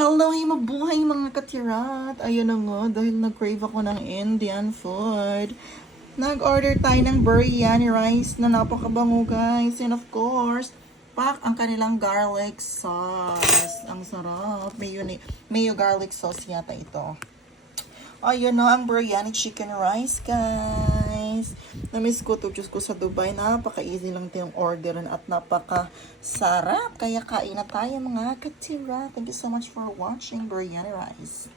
Hello, ay mabuhay mga katirat. Ayun na nga, dahil nag-crave ako ng Indian food. Nag-order tayo ng biryani rice na napakabango guys. And of course, pak ang kanilang garlic sauce. Ang sarap. Mayo garlic sauce yata ito. Ayun na ang biryani chicken rice guys. Namiss ko to, Diyos ko sa Dubai. Napaka-easy lang ito yung orderan at napaka-sarap. Kaya kain na tayo mga katira. Thank you so much for watching biryani rice.